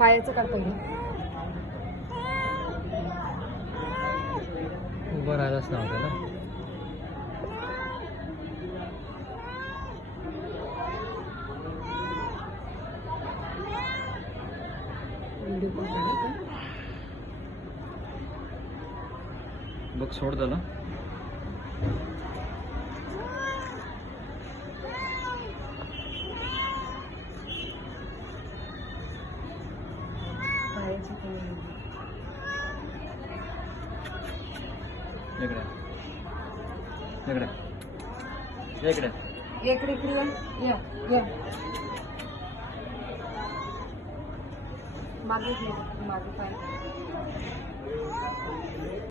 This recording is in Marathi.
पायाचं काढ पहिले. उभं राहायलाच नव्हतं ना. बघ सोड त्याला. इकडे इकडे इकडे इकडे इकडे या या मागे पाय.